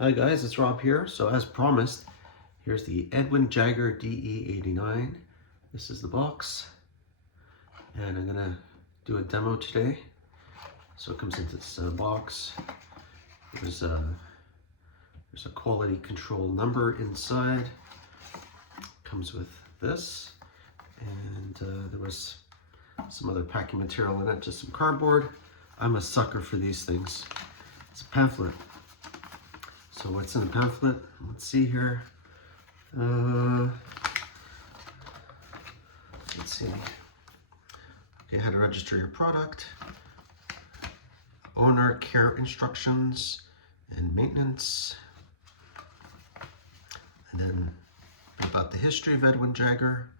Hi guys, it's Rob here. So as promised, here's the Edwin Jagger DE89. This is the box, and I'm gonna do a demo today. So it comes into this box. There's a quality control number inside. Comes with this, and there was some other packing material in it, just some cardboard. I'm a sucker for these things. It's a pamphlet. So what's in the pamphlet? Let's see here. Let's see. Okay, how to register your product, owner care instructions and maintenance, and then about the history of Edwin Jagger.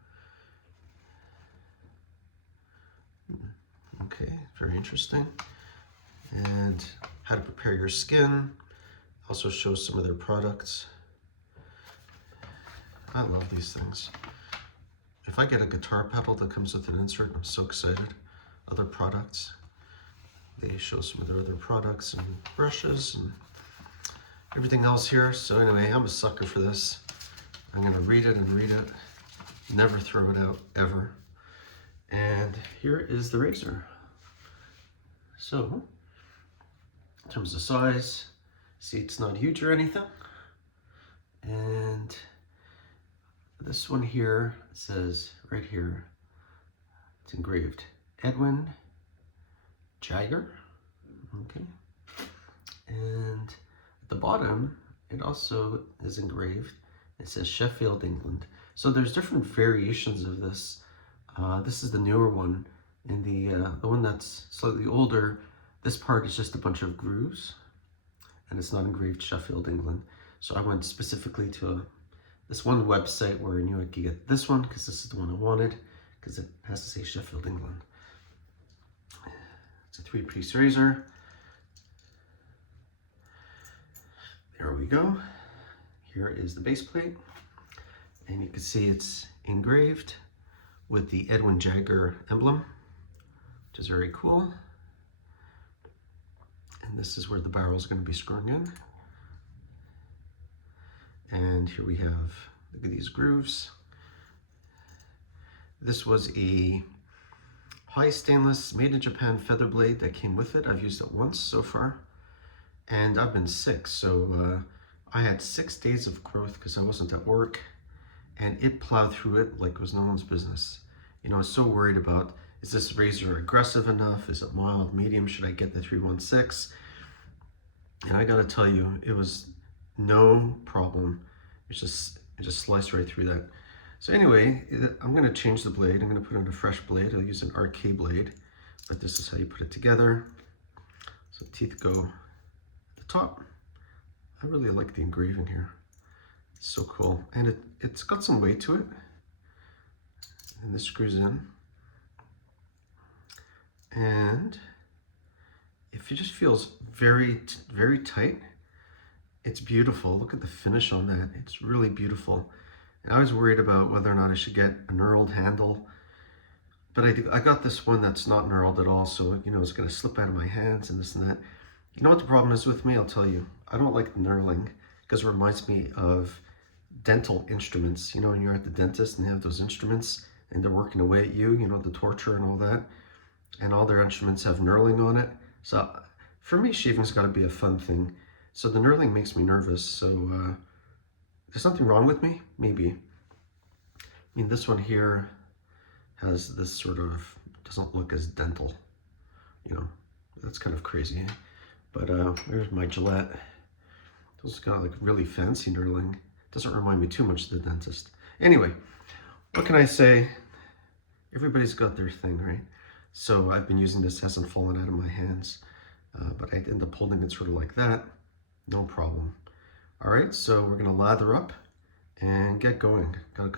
Okay, very interesting. And how to prepare your skin. Also shows some of their products. I love these things. If I get a guitar pedal that comes with an insert, I'm so excited. Other products. They show some of their other products and brushes and everything else here. So anyway, I'm a sucker for this. I'm gonna read it and read it. Never throw it out, ever. And here is the razor. So, in terms of size, see, it's not huge or anything. And this one here says, right here, it's engraved, Edwin Jagger, okay. And at the bottom, it also is engraved, it says Sheffield, England. So there's different variations of this. This is the newer one, and the one that's slightly older, this part is just a bunch of grooves, and it's not engraved Sheffield, England. So I went specifically to this one website where I knew I could get this one, because this is the one I wanted, because it has to say Sheffield, England. It's a 3-piece razor. There we go. Here is the base plate, and you can see it's engraved with the Edwin Jagger emblem, which is very cool. And this is where the barrel is going to be screwing in. And here we have, look at these grooves. This was a high stainless made in Japan feather blade that came with it. I've used it once so far, and I've been sick. So I had 6 days of growth because I wasn't at work, and it plowed through it like it was no one's business. You know, I was so worried about, is this razor aggressive enough? Is it mild, medium? Should I get the 316? And I gotta tell you, it was no problem. It just sliced right through that. So anyway, I'm gonna change the blade. I'm gonna put in a fresh blade. I'll use an RK blade, but this is how you put it together. So teeth go at the top. I really like the engraving here. It's so cool. And it's got some weight to it. And this screws in. And it just feels very, very tight. It's beautiful. Look at the finish on that. It's really beautiful. And I was worried about whether or not I should get a knurled handle, but I got this one that's not knurled at all, so you know it's gonna slip out of my hands and this and that. You know what the problem is with me? I'll tell you. I don't like the knurling because it reminds me of dental instruments. You know, when you're at the dentist and they have those instruments and they're working away at you, you know, the torture and all that, and all their instruments have knurling on it. So for me, shaving's got to be a fun thing. So the knurling makes me nervous. So there's something wrong with me? Maybe. I mean, this one here has this sort of, doesn't look as dental. You know, that's kind of crazy. But there's my Gillette. This got like really fancy knurling. Doesn't remind me too much of the dentist. Anyway, what can I say? Everybody's got their thing, right? So I've been using this, hasn't fallen out of my hands, but I end up holding it sort of like that. No problem. All right, so we're gonna lather up and get going. Got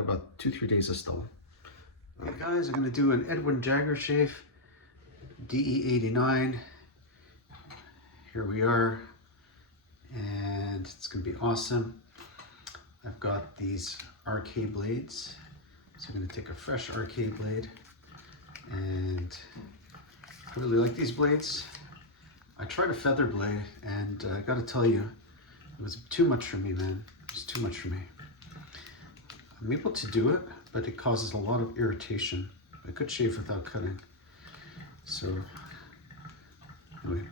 about 2-3 days of stubble. All right, guys, I'm gonna do an Edwin Jagger shave, DE89. Here we are, and it's gonna be awesome. I've got these RK blades, so I'm gonna take a fresh RK blade, and I really like these blades. I tried a feather blade, and I gotta tell you, It was too much for me, man. It was too much for me. I'm able to do it, but it causes a lot of irritation. I could shave without cutting. So anyway,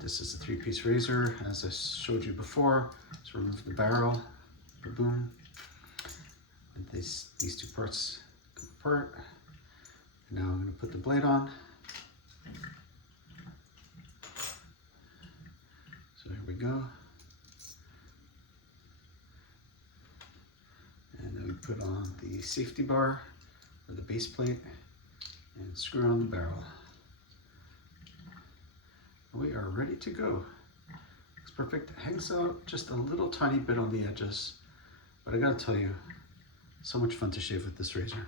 this is a 3-piece razor, as I showed you before. So remove the barrel, boom. And these two parts come apart. And now I'm going to put the blade on. So here we go. And then we put on the safety bar, or the base plate, and screw on the barrel. We are ready to go. It's perfect. It hangs out just a little tiny bit on the edges, but I gotta tell you, so much fun to shave with this razor.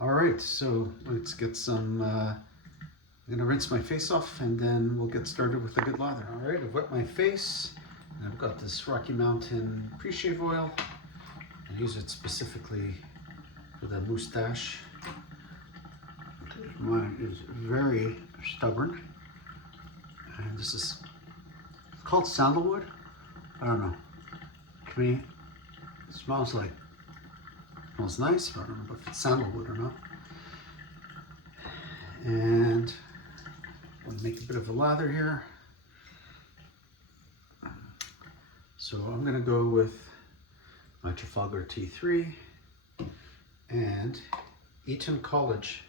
All right, so let's get some, I'm gonna rinse my face off and then we'll get started with a good lather. All right, I've wet my face and I've got this Rocky Mountain pre-shave oil. I use it specifically for the mustache. Mine is very stubborn. And this is called sandalwood. I don't know. To me, it smells nice, but I don't know if it's sandalwood or not. And I'll make a bit of a lather here. So I'm gonna go with my Trafalgar T3 and Eton College.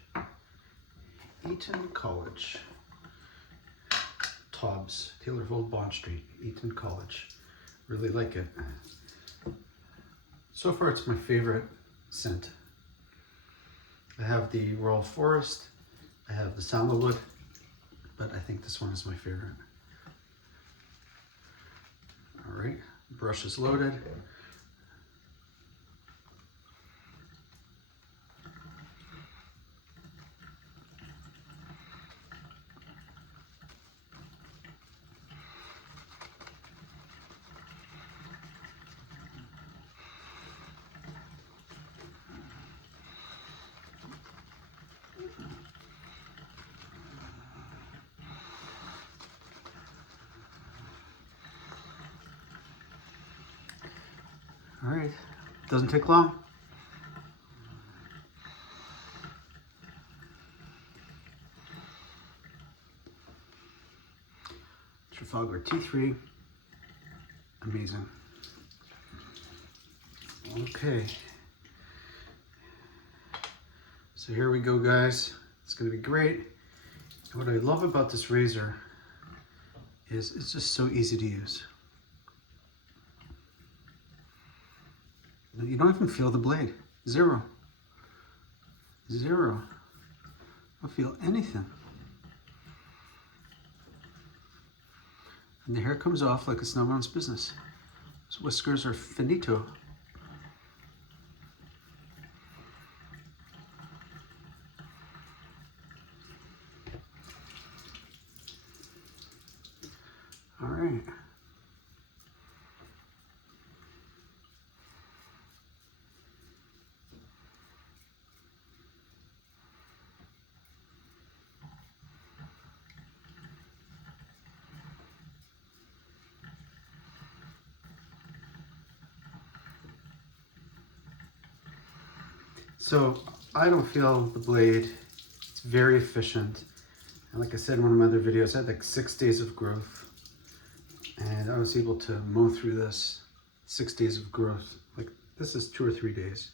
Tobbs, Taylor Old Bond Street, Eton College. Really like it. So far it's my favorite scent. I have the Royal Forest, I have the sandalwood, but I think this one is my favorite. All right, brush is loaded. All right, doesn't take long. Trafalgar T3, amazing. Okay, so here we go, guys. It's gonna be great. And what I love about this razor is it's just so easy to use. You don't even feel the blade. Zero. I don't feel anything. And the hair comes off like it's no one's business. Those whiskers are finito. All right. So I don't feel the blade. It's very efficient. And like I said in one of my other videos, I had like 6 days of growth. And I was able to mow through this 6 days of growth. Like this is 2 or 3 days.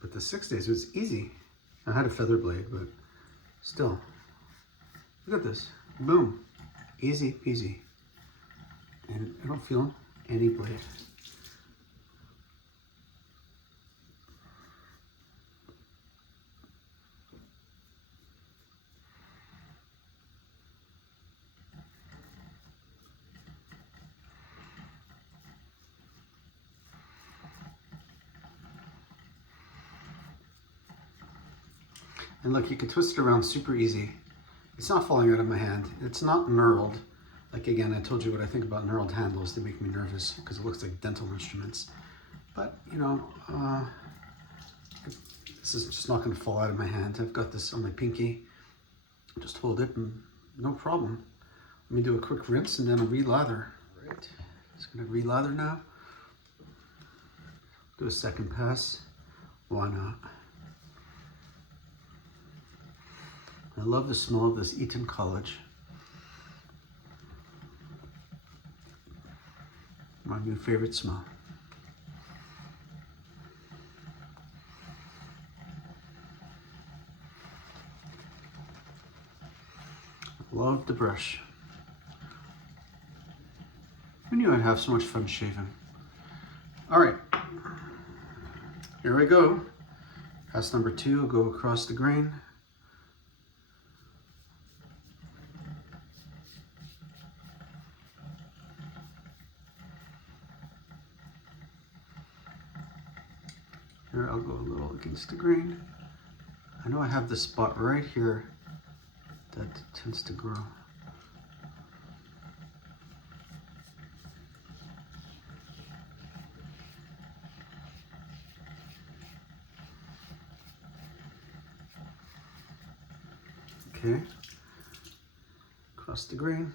But the 6 days was easy. I had a feather blade, but still. Look at this. Boom. Easy peasy. And I don't feel any blade. And look, you can twist it around super easy. It's not falling out of my hand. It's not knurled. Like again, I told you what I think about knurled handles. They make me nervous because it looks like dental instruments. But you know, this is just not gonna fall out of my hand. I've got this on my pinky. Just hold it and no problem. Let me do a quick rinse and then a re-lather. Right. Just gonna relather now. Do a second pass. Why not? I love the smell of this Eton College. My new favorite smell. Love the brush. I knew I'd have so much fun shaving. All right, here we go. Pass number 2, I'll go across the grain. Here, I'll go a little against the grain. I know I have this spot right here that tends to grow. Okay, across the grain.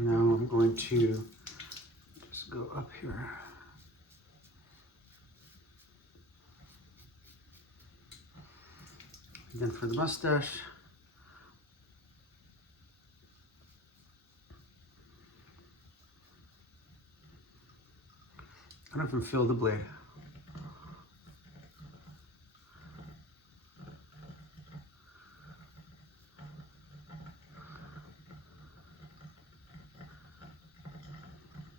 Now I'm going to just go up here. And then for the mustache, I don't even feel the blade.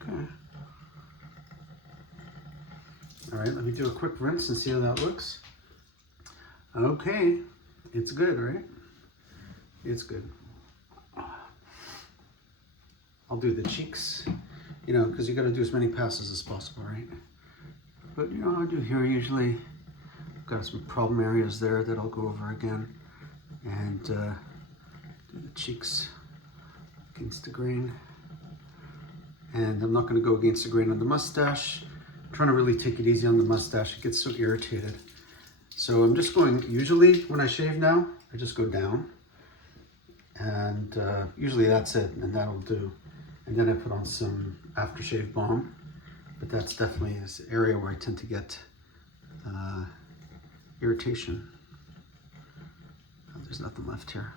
Okay. All right, let me do a quick rinse and see how that looks. Okay, it's good, right? It's good. I'll do the cheeks, you know, because you got to do as many passes as possible, right? But, you know, I do here usually. Got some problem areas there that I'll go over again. And do the cheeks against the grain. And I'm not going to go against the grain on the mustache. I'm trying to really take it easy on the mustache. It gets so irritated. So I'm just going, usually when I shave now, I just go down. And usually that's it, and that'll do. And then I put on some aftershave balm. But that's definitely this area where I tend to get irritation. Oh, there's nothing left here.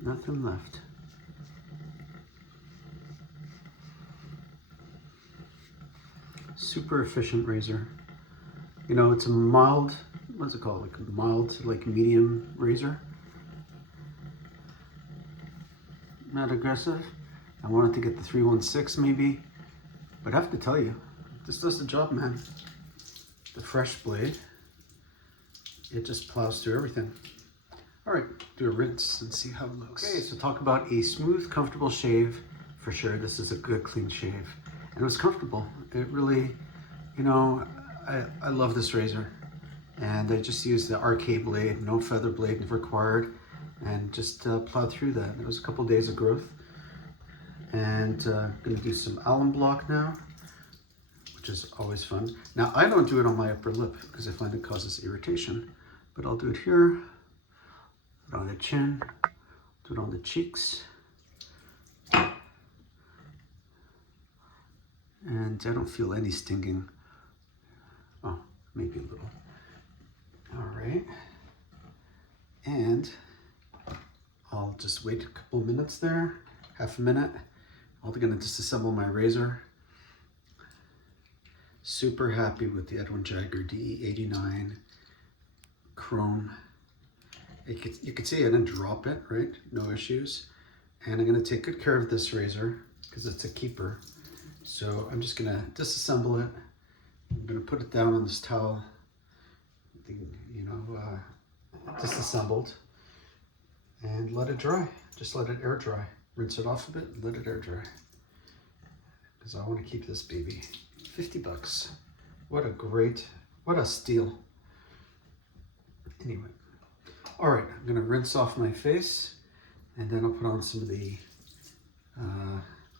Nothing left. Super efficient razor. You know, it's a mild, what's it called? Like a mild, like medium razor. Not aggressive. I wanted to get the 316 maybe, but I have to tell you, this does the job, man. The fresh blade, it just plows through everything. All right, do a rinse and see how it looks. Okay, so talk about a smooth, comfortable shave. For sure, this is a good, clean shave. And it was comfortable. It really, you know, I love this razor. And I just used the RK blade, no feather blade required, and just plowed through that. It was a couple days of growth. And I'm gonna do some alum block now, which is always fun. Now, I don't do it on my upper lip because I find it causes irritation, but I'll do it here. Put it on the chin, do it on the cheeks. And I don't feel any stinging. Oh, maybe a little. All right. And I'll just wait a couple minutes there, half a minute. I'm gonna disassemble my razor. Super happy with the Edwin Jagger DE89 chrome. You could see I didn't drop it, right? No issues. And I'm gonna take good care of this razor because it's a keeper. So I'm just gonna disassemble it. I'm gonna put it down on this towel. You know, disassembled, and let it dry. Just let it air dry. Rinse it off a bit and let it air dry. Because I want to keep this baby. 50 bucks. What a steal. Anyway. All right, I'm gonna rinse off my face, and then I'll put on some of the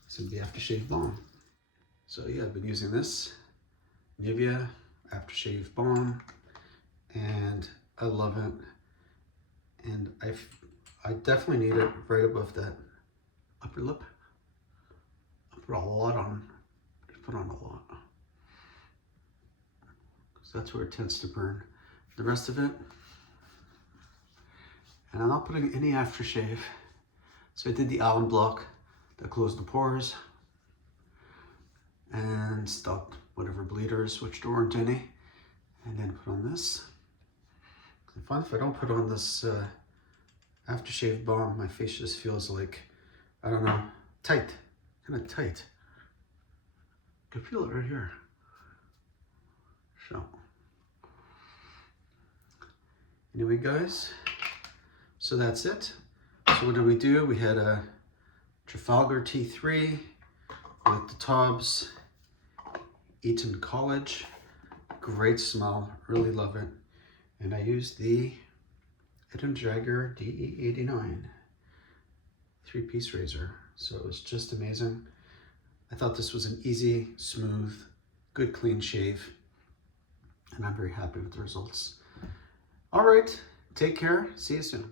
aftershave balm. So yeah, I've been using this Nivea aftershave balm, and I love it. And I definitely need it right above that upper lip. I put a lot on. I put on a lot because that's where it tends to burn. The rest of it. And I'm not putting any aftershave. So I did the almond block that closed the pores and stopped whatever bleeders, which there weren't any. And then put on this. I find if I don't put on this aftershave balm, my face just feels like, I don't know, tight, kind of tight. I can feel it right here. So, anyway guys, so that's it. So what did we do? We had a Trafalgar T3 with the Taubes Eton College. Great smell, really love it. And I used the Edwin Jagger DE89 3-piece razor. So it was just amazing. I thought this was an easy, smooth, good clean shave. And I'm very happy with the results. All right, take care. See you soon.